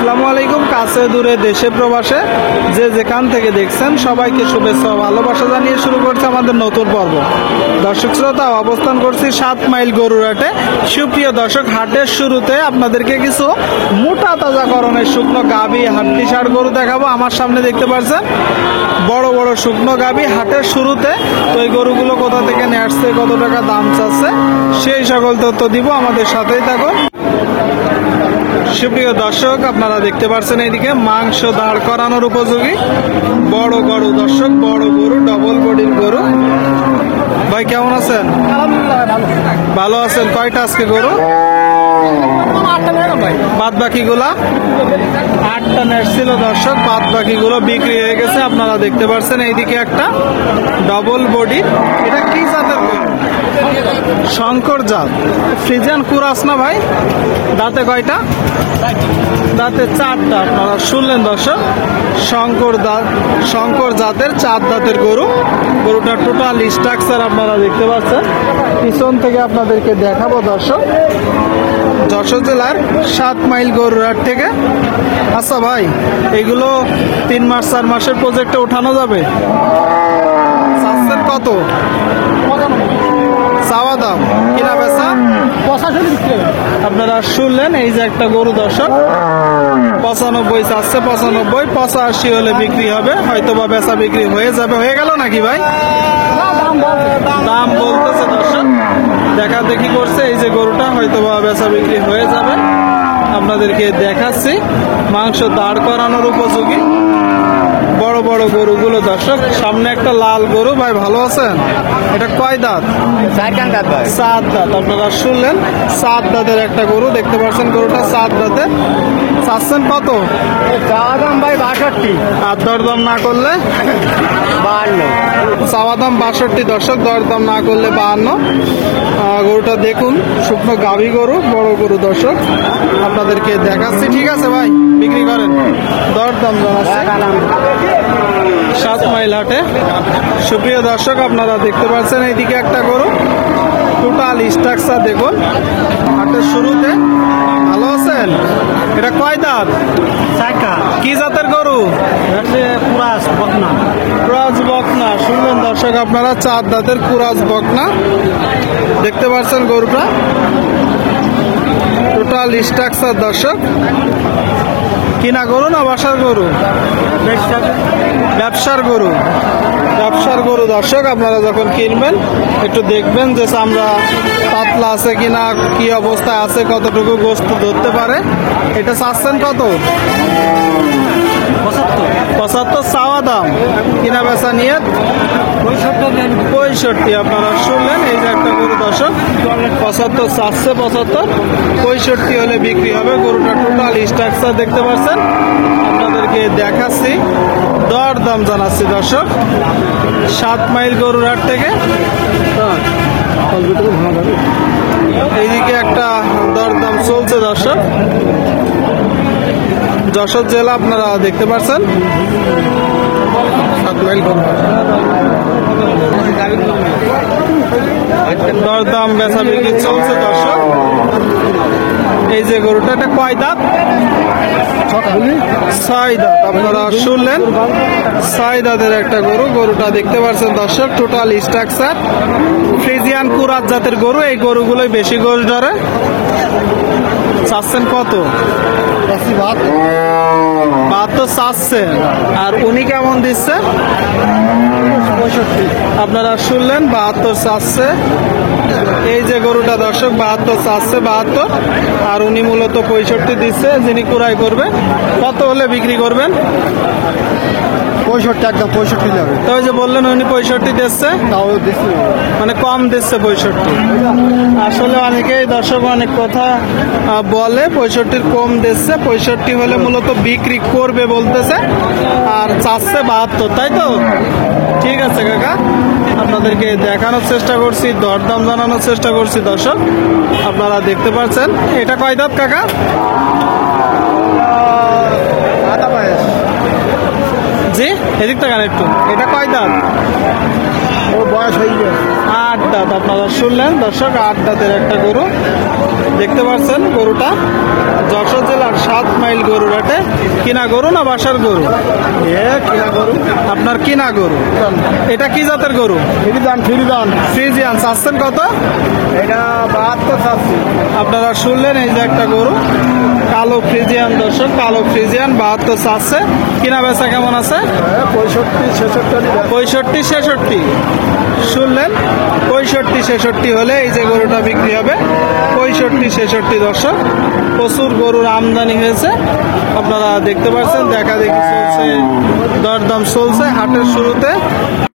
আসসালামু আলাইকুম। কাছে দূরে দেশে প্রবাসে যে যেখান থেকে দেখছেন সবাইকে শুভেচ্ছা ও ভালোবাসা জানিয়ে শুরু করছে আমাদের নতুন পর্ব। দর্শক শ্রোতা, অবস্থান করছি 7 মাইল গরুর হাটে। সুপ্রিয় দর্শক, হাটের শুরুতে আপনাদেরকে কিছু মোটা তাজাকরণের শুকনো গাভী হাড্ডি সার গরু দেখাবো। আমার সামনে দেখতে পাচ্ছেন বড় বড় শুকনো গাভী হাটের শুরুতে। তো এই গরুগুলো কোথা থেকে নিয়ে আসছে, কত টাকা দাম চাচ্ছে, সেই সকল তথ্য দিব, আমাদের সাথেই থাকুন। সুপ্রিয় দর্শক, আপনারা দেখতে পাচ্ছেন এইদিকে মাংস দাঁড় করানোর উপযোগী বড় গরু। দর্শক, বড় গরু, ডবল বডির গরু। ভাই কেমন আছেন? ভালো আছেন। কয়টা আজকে গরু? বাদ বাকি গুলা 8টা নেট ছিল দর্শক, বাদ বাকি গুলো বিক্রি হয়ে গেছে। আপনারা দেখতে পাচ্ছেন এইদিকে একটা ডবল বডি। এটা কি জাতের গরু? শঙ্কর জাত, ফ্রিজিয়ান কুরাস না ভাই? দাঁতে কয়টা? দাঁতে 4টা। আপনারা শুনলেন দর্শক, শঙ্কর জাতের 4 দাঁতের গরু। গরুটার টোটাল স্ট্রাকচার আপনারা দেখতে পাচ্ছেন। পিছন থেকে আপনাদেরকে দেখাবো দর্শক, যশোর জেলার 7 মাইল গরুর হাট থেকে। আচ্ছা ভাই, এগুলো 3 মাস 4 মাসের প্রজেক্টে ওঠানো যাবে? চাচ্ছেন কত? চাওয়া দাম, কিনা বেচা 85। আপনারা শুনলেন, এই যে একটা গরু দর্শক, 95 চাচ্ছে, 95, 85 হলে বিক্রি হবে। হয়তো বা বেচা বিক্রি হয়ে যাবে। হয়ে গেল নাকি ভাই? দাম বলতেছে দর্শক, দেখা দেখি করছে। এই যে গরুটা হয়তো বা বেচা বিক্রি হয়ে যাবে। আপনাদেরকে দেখাচ্ছি মাংস দাঁড় করানোর উপযোগী বড় বড় গরুগুলো দর্শক। সামনে একটা লাল গরু। ভাই ভালো আছেন? এটা কয় দাঁত? 7 দাঁত। আপনারা শুনলেন, 7 দাঁতের একটা গরু দেখতে পাচ্ছেন। গরুটা 7 দাঁতে। চাচ্ছেন কত? চাওয়া দাম ভাই 62। আর দরদাম না করলে 52। চাওয়া দাম 62 দর্শক, দরদাম না করলে 52। গরুটা দেখুন, শুকনো গাভী গরু, বড় গরু দর্শক, আপনাদেরকে দেখাচ্ছি। ঠিক আছে ভাই, বিক্রি করেন, দরদাম জানাচ্ছি 7 মাইল হাটে। সুপ্রিয় দর্শক, আপনারা দেখতে পাচ্ছেন এইদিকে একটা গরু, টোটাল স্ট্রাকচার দেখুন হাটের শুরুতে। ভালো আছেন? এটা কয় দাঁত? কি জাতের গরু? কুরাজ বকনা। শুনলেন দর্শক আপনারা, 4 দাঁতের কুরাজ বকনা দেখতে পাচ্ছেন গরুটা। টোটাল স্ট্রাকচার দর্শক। কিনা গরু না বাসার গরু? ব্যবসার গরু। ব্যবসার গরু দর্শক, আপনারা যখন কিনবেন একটু দেখবেন যে চামড়া পাতলা আছে কিনা, কি অবস্থায় আছে, কতটুকু গোস্ত ধরতে পারে। এটা চাচ্ছেন কত? 75 চাওয়া দাম, কিনা বেচা নিয়ে 65। আপনারা শুনলেন, এই যে একটা গরু দর্শক, 75 চাচ্ছে, 75, 65 হলে বিক্রি হবে। গরুটা টোটাল স্ট্রাকচার দেখতে পাচ্ছেন, আপনাদেরকে দেখাচ্ছি, দর দাম জানাচ্ছি দর্শক 7 মাইল গরুর হাট থেকে। এইদিকে একটা দরদাম চলছে দর্শক, যশোর জেলা আপনারা দেখতে পাচ্ছেন 7 মাইল গরুর হাট। দরদাম বেচা বিক্রি চলছে দর্শক। এই যে গরুটা, এটা কয় দাঁত? 6 দাঁত। আপনারা শুনলেন, 6 দাঁতের একটা গরু। গরুটা দেখতে পাচ্ছেন দর্শক, টোটাল স্ট্রাকচার ফ্রিজিয়ান কুরাজ জাতের গরু। এই গরুগুলোই বেশি গোশ ধরে। চাচ্ছেন কত? 72 চাচ্ছে। আর উনি কেমন দিচ্ছে? 65। আপনারা শুনলেন, 72 চাচ্ছে। এই যে গরুটা দর্শক, 72 চাচ্ছে, 72, আর উনি মূলত 65 দিচ্ছে। যিনি ক্রয় করবে কত হলে বিক্রি করবেন? 65, একদম 65 যাবে। তো ওই যে বললেন উনি 65 দিচ্ছে, তাও দিচ্ছি মানে কম দিচ্ছে 65। আসলে অনেকেই দর্শক অনেক কথা বলে, 65 কম দিচ্ছে। 65 হলে মূলত বিক্রি করবে বলতেছে, আর চাচ্ছে 72, তাই তো? ঠিক আছে কাকা, আপনাদেরকে দেখানোর চেষ্টা করছি, দরদাম জানানোর চেষ্টা করছি দর্শক। আপনারা দেখতে পাচ্ছেন, এটা কয় দাঁত কাকা? জি, এদিক তাকান একটু। এটা কয় দাঁত? ওর বয়স হয়ে গেছে 8 দাঁত। আপনারা শুনলেন দর্শক, 8 দাঁতের একটা গরু দেখতে পাচ্ছেন। গরুটা যশোর জেলার 7 মাইল গরুর হাটে। কিনা গরু না বাসার গরু? কিনা গরু আপনার কিনা গরু। এটা কি জাতের গরু? ফিরিদান ফ্রিজিয়ান। চাচ্ছেন কত? এটা 72 চাচ্ছি। আপনারা শুনলেন এই যে একটা গরু কালো ফ্রিজিয়ান দর্শক, কালো ফ্রিজিয়ান 72 চাচ্ছে। কিনা বেচা কেমন আছে? 65 66 65 66 শুনলেন, 65 66 হলে এই যে গরুটা বিক্রি হবে। 65 66 দর্শক। প্রচুর গরুর আমদানি হয়েছে, আপনারা দেখতে পাচ্ছেন, দেখা দেখি চলছে, দরদাম চলছে হাটের শুরুতে।